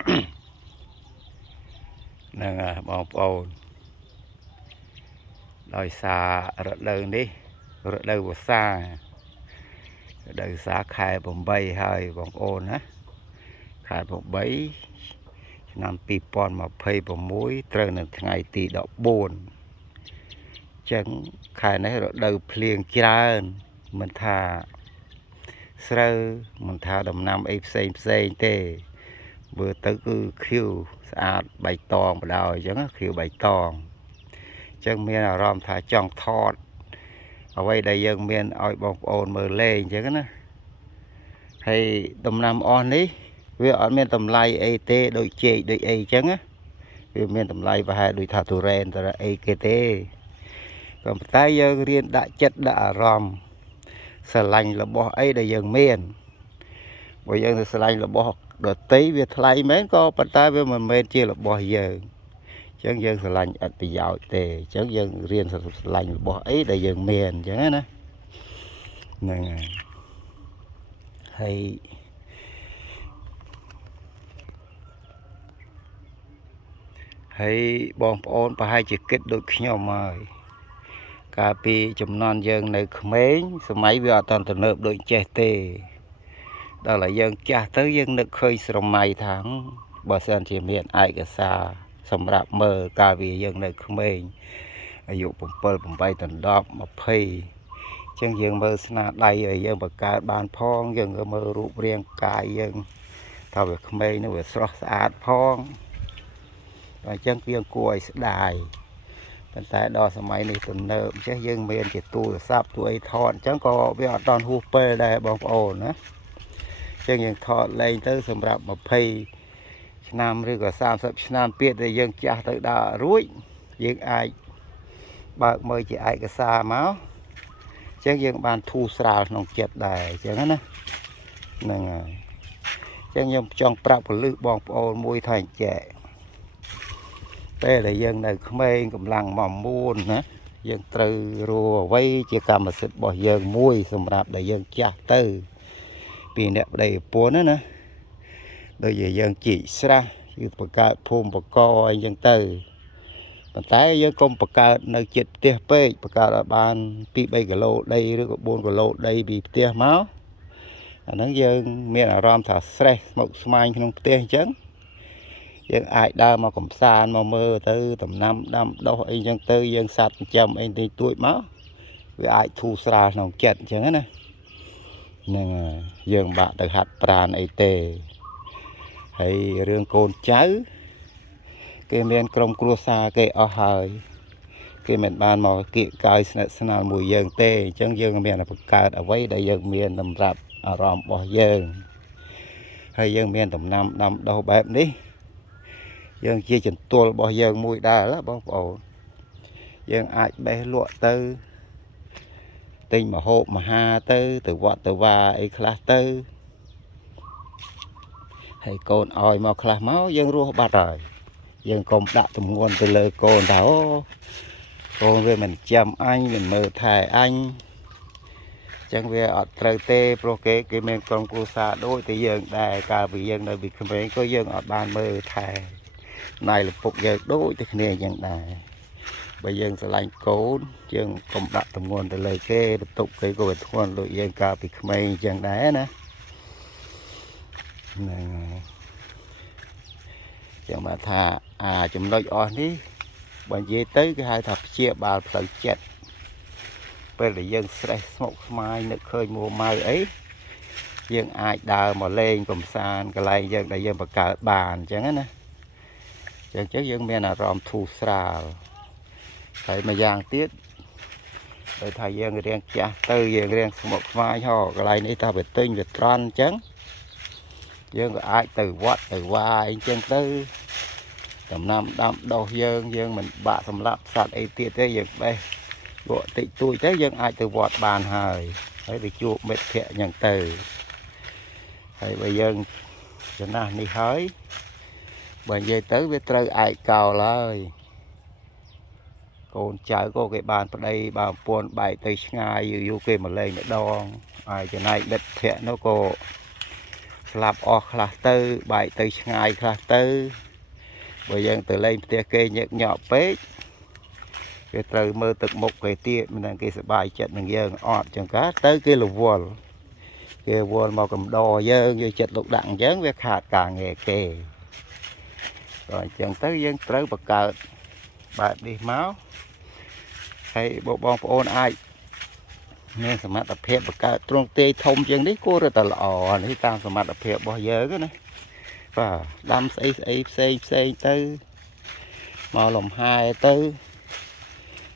នឹងបងប្អូនដោយសាររដូវនេះរដូវវស្សារដូវវស្សាខែ8ហើយបងប្អូនណាខែ8ឆ្នាំ2026ត្រូវនៅថ្ងៃទី14ចឹងខែនេះរដូវភ្លៀងច្រើនមិនថាស្រូវមិនថាដំណាំអីផ្សេងទេមើលទៅគឺខៀវស្អាតបៃតងបដ ாய் អញ្ចឹងខៀវបៃតងអញ្ចឹងមានអារម្មណ៍ថាចង់ថតអ្វីដែលយើងមានឲ្យបងប្អូនមើលលេងអញ្ចឹងណាហើយដំណាំអស់នេះវាអត់មានតម្លៃអីទេដូចចេកដូចអីអញ្ចឹងណាវាមានតម្លៃប្រហែលដូចថាទុរ៉ែនទៅអីគេទេក៏ប៉ុន្តែយើងរៀនដាក់ចិត្តដាក់អារម្មណ៍ស្រឡាញ់របស់អីដែលយើងមានបើយើងទៅស្រឡាញ់របស់ដតីវាថ្លៃមែនក៏ប៉ុន្តែវាមិនមែនជារបស់យើងអញ្ចឹងយើងស្រឡាញ់ឥតប្រយោជន៍ទេអញ្ចឹងយើងរៀនស្រឡាញ់របស់អីដែលយើងមានអញ្ចឹងណាហ្នឹងហើយហើយបងប្អូនប្រហែលជាគិតដូចខ្ញុំហើយកាលពីចំនួនយើងនៅក្មេងសម័យវាអត់តាន់ទំនើបដូចចេះទេដល់ឲ្យយើងចាស់ទៅយើងនឹកឃើញស្រមៃថាបើសិនជាមានឯកសារសម្រាប់មើលកាលវាយើងនៅក្មេងអាយុ7 8ដល់10 20ចឹងយើងមើលស្នាដៃឲ្យយើងបង្កើតបានផងយើងក៏មើលរូបរាងកាយយើងថាវាក្មេងនោះវាស្រស់ស្អាតផងអញ្ចឹងវាគួរឲ្យស្ដាយប៉ុន្តែដល់សម័យនេះទំនើបចេះយើងមានជាទូរស័ព្ទទូអីថតអញ្ចឹងក៏វាអត់តាន់ហួសពេលដែរបងប្អូនណាអញ្ចឹងយើងថតលេងទៅសម្រាប់20ឆ្នាំឬក៏30ឆ្នាំទៀតដែលយើងចាស់ទៅដល់រួចយើងអាចបើកមើលជាឯកសារមកអញ្ចឹងយើងបានធូរស្រាលក្នុងចិត្តដែរអញ្ចឹងណាហ្នឹងហើយអញ្ចឹងខ្ញុំចង់ប្រាប់ពលិបងប្អូនមួយថាអញ្ចឹងពេលដែលយើងនៅក្មេងកម្លាំងមកមួនណាយើងត្រូវរੂអ្វីជាកម្មសិទ្ធិរបស់យើងមួយសម្រាប់ដែលយើងចាស់ទៅពីអ្នកប្តីប្រពន្ធណាដូចជាយើងជីកស្រះគឺបង្កើតភូមិបកអីចឹងទៅប៉ុន្តែយើងកុំបង្កើតនៅជិតផ្ទះពេកបង្កើតឲ្យបាន2 3 គីឡូដីឬក៏4 គីឡូដីពីផ្ទះមកអាហ្នឹងយើងមានអារម្មណ៍ថា stress ស្មុគស្មាញក្នុងផ្ទះអញ្ចឹងយើងអាចដើរមកកំសាន្តមកមើលទៅដំណាំដាំដុះអីចឹងទៅយើងសត្វចិញ្ចឹមអីតិចតួចមកវាអាចធូរស្រាលក្នុងចិត្តអញ្ចឹងណាហ្នឹងហើយយើងបាក់ទៅហាត់ប្រាណអីទេហើយរឿងកូនចៅគេមានក្រុមគ្រួសារគេអស់ហើយគេមិនបានមកគៀកកាយស្និទ្ធស្នាលមួយយើងទេអញ្ចឹងយើងមានតែបង្កើតអ្វីដែលយើងមានសម្រាប់អារម្មណ៍របស់យើងហើយយើងមានដំណាំដាំដុះបែបនេះយើងជាចន្ទុលរបស់យើងមួយដែរបងប្អូនយើងអាចបេះលក់ទៅទិញម្ហូបមហាទៅវត្តទៅវាអីខ្លះទៅហើយកូនឲ្យមកខ្លះមកយើងរស់បាត់ហើយយើងកុំដាក់ទម្ងន់ទៅលើកូនថាអូកូនវាមិនចាំអញមិនមើលថែអញចឹងវាអត់ត្រូវទេព្រោះគេមានក្រុមគ្រួសារដូចតែយើងដែរកាលពីយើងនៅពីក្មេងក៏យើងអត់បានមើលថែណៃលពុកយើងដូចតែគ្នាយ៉ាងដែរបើយើងស្រឡាញ់កូនយើងកុំដាក់ទម្ងន់ទៅលើគេបន្ទុកគេក៏វាធ្ងន់ដូចយើងកាលពីក្មេងយ៉ាងដែរណាហ្នឹងហើយចឹងមកថាចំណុចអស់នេះបើនិយាយទៅគេហៅថាព្យាបាលផ្លូវចិត្តពេលដែលយើង stress ស្មុគស្មាញនឹកឃើញមួម៉ៅអីយើងអាចដើរមកលេងកំសាន្តកន្លែងយើងដែលយើងបង្កើតបានអញ្ចឹងណាអញ្ចឹងយើងមានអារម្មណ៍ធូរស្រាលហើយមួយយ៉ាងទៀតដោយថាយើងរៀងចាស់ទៅយើងរៀងស្មុគស្មាញហ៎កន្លែងនេះថាវាទិញវាត្រន់អញ្ចឹងយើងក៏អាចទៅវត្តទៅវាយអញ្ចឹងទៅដំណាំដាំដុះយើងមិនបាក់សម្រាប់សត្វអីទៀតទេយើងបេះលក់តិចតួចទៅយើងអាចទៅវត្តបានហើយទៅជួបមិត្តភក្តិអញ្ចឹងទៅហើយបើយើងចំណាស់នេះហើយបើនិយាយទៅវាត្រូវឯកកោលហើយកូនចៅក៏គេបានប្តីបានប្រពន្ធបែកទៅឆ្ងាយយូរគេមកលេងម្ដងហើយចំណែកមិត្តភក្តិនោះក៏ ស្លាប់អស់ខ្លះទៅបែកទៅឆ្ងាយខ្លះទៅបើយើងទៅលេងផ្ទះគេញឹកញាប់ពេកគេត្រូវមើលទឹកមុខគេទៀតមិនដឹងគេសប្បាយចិត្តនឹងយើងអត់ចឹងកាទៅគេរវល់គេវល់មកកំដរយើងយកចិត្តទុកដាក់យើងវាខាតការងារគេក៏អញ្ចឹងទៅយើងត្រូវបង្កើតបែបនេះមកហើយបងប្អូនអាចមានសមត្ថភាពបង្កើតទ្រង់ទ្រាយធំជាងនេះគួរតែល្អនេះតាមសមត្ថភាពរបស់យើងណាបាទដាំស្អីផ្សេងទៅមកលំហែទៅ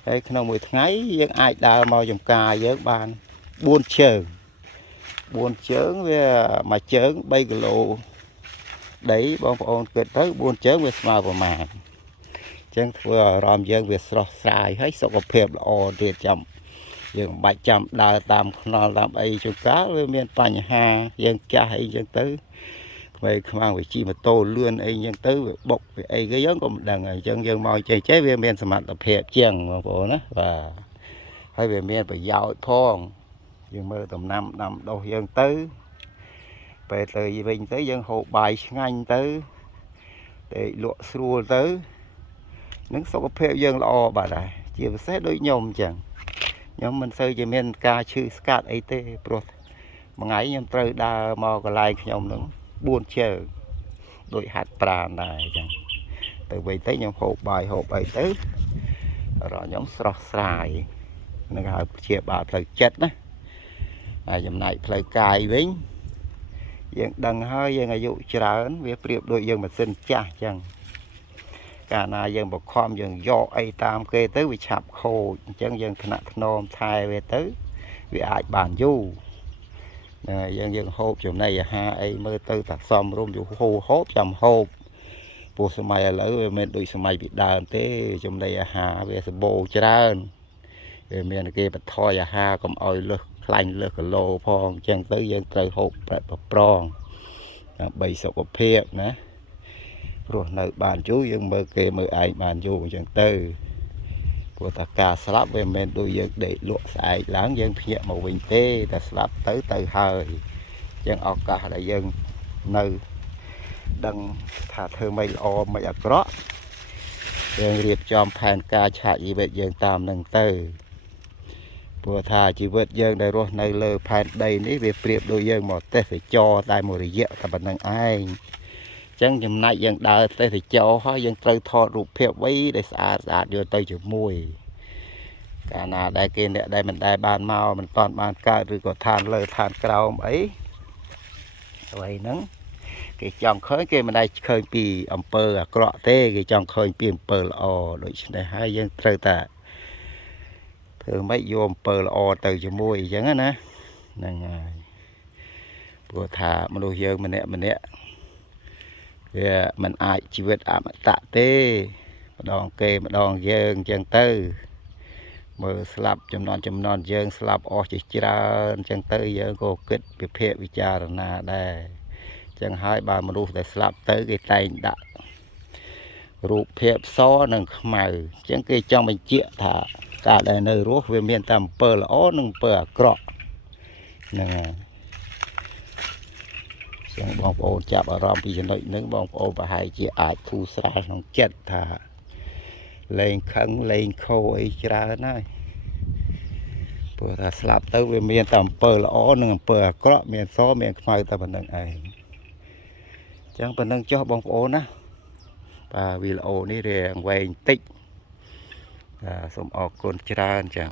ហើយក្នុងមួយថ្ងៃយើងអាចដើរមកចំការយើងបាន4ជើងវាមួយជើង3គីឡូដីបងប្អូនគិតទៅ4ជើងវាស្មើប្រមាណអញ្ចឹងធ្វើអារម្មណ៍យើងវាស្រស់ស្រាយហើយសុខភាពល្អទៀតចាំយើងមិនបាច់ចាំដើរតាមខ្នល់តាមអីជួនកាលវាមានបញ្ហាយើងចាស់អីចឹងទៅក្មេងខ្មាំងវាជិះម៉ូតូលឿនអីចឹងទៅវាបុកវាអីគេយើងក៏មិនដឹងអញ្ចឹងយើងមកចេះវាមានសមត្ថភាពជាងបងប្អូនណាបាទហើយវាមានប្រយោជន៍ផងយើងមើលដំណាំដាំដុះយើងទៅពេលទៅវិញទៅយើងហូបបាយឆ្ងាញ់ទៅលក់ស្រួលទៅនឹងសុខភាពយើងល្អបាទដែរជាពិសេសដូចខ្ញុំអញ្ចឹងខ្ញុំមិនសូវជាមានការឈឺស្កាត់អីទេព្រោះមួយថ្ងៃខ្ញុំត្រូវដើរមកកន្លែងខ្ញុំនឹង4ជើងដូចហាត់ប្រាណដែរអញ្ចឹងទៅវិញទៅខ្ញុំហូបបាយហូបអីទៅរកខ្ញុំស្រស់ស្រាយនឹងហៅជាបាលផ្លូវចិត្តណាហើយចំណែកផ្លូវកាយវិញយើងដឹងហើយយើងអាយុច្រើនវាប្រៀបដូចយើងម៉ាស៊ីនចាស់អញ្ចឹងកាលណាយើងបខំយើងយកអីតាមគេទៅវាឆាប់ខូចអញ្ចឹងយើងថ្នាក់ថ្នមថែវាទៅវាអាចបានយូរយើងហូបចំណីអាហារអីមើលទៅតែសមរម្យយូរហូបចាំហូបព្រោះសម័យឥឡូវវាមិនដូចសម័យពីដើមទេចំណីអាហារវាសម្បូរច្រើនវាមានគេបន្ថយអាហារកុំឲ្យលើសខ្លាញ់លើសគីឡូផងអញ្ចឹងទៅយើងត្រូវហូបប្រងដើម្បីសុខភាពណាព្រោះនៅបានយូរយើងមើលគេមើលឯងបានយូរអញ្ចឹងទៅព្រោះតែការស្លាប់វាមិនមែនដូចយើងដេកលក់ស្អែកឡើងយើងភ្ញាក់មកវិញទេតែស្លាប់ទៅហើយអញ្ចឹងឱកាសដែលយើងនៅដឹងថាធ្វើមិនល្អមិនអាក្រក់យើងរៀបចំផែនការឆាកជីវិតយើងតាមនឹងទៅព្រោះថាជីវិតយើងដែលរស់នៅលើផែនដីនេះវាប្រៀបដូចយើងមកទេសចរតែមួយរយៈតែប៉ុណ្្នឹងឯងចឹងចំណែកយើងដើរទេសចរហើយយើងត្រូវថតរូបភាពអ្វីដែលស្អាតយកទៅជាមួយកាលណាដែលគេអ្នកដែលមិនដែលបានមកមិនតាន់បានកើតឬក៏ឋានលើឋានក្រោមអីអ្វីហ្នឹងគេចង់ឃើញគេមិនដែលឃើញពីអំពើអាក្រក់ទេគេចង់ឃើញពីអំពើល្អដូច្នេះហើយយើងត្រូវតែធ្វើម៉េចយកអំពើល្អទៅជាមួយអញ្ចឹងណាហ្នឹងហើយព្រោះថាមនុស្សយើងម្នាក់វាមិនអាចជីវិតអមតៈទេម្ដងគេម្ដងយើងអញ្ចឹងទៅមើលស្លាប់ចំនួនយើងស្លាប់អស់ជាច្រើនអញ្ចឹងទៅយើងក៏គិតពិចារណាដែរអញ្ចឹងហើយបើមនុស្សដែលស្លាប់ទៅគេតែងដាក់រូបភាពសនិងខ្មៅអញ្ចឹងគេចង់បញ្ជាក់ថាការដែលនៅរស់វាមានតែអំពើល្អនិងអំពើអាក្រក់ហ្នឹងហើយចឹងបងប្អូនចាប់អារម្មណ៍ពីចំណុចហ្នឹងបងប្អូនប្រហែលជាអាចធូរស្រាលក្នុងចិត្តថាលេងខឹងលេងខោអីច្រើនហើយព្រោះថាស្លាប់ទៅវាមានតែអំពើល្អនិងអំពើអាក្រក់មានសមានខ្មៅតែប៉ុណ្្នឹងឯងចឹងប៉ុណ្្នឹងចុះបងប្អូនណាបាទវីដេអូនេះរៀងវែងតិចសូមអរគុណច្រើនចឹង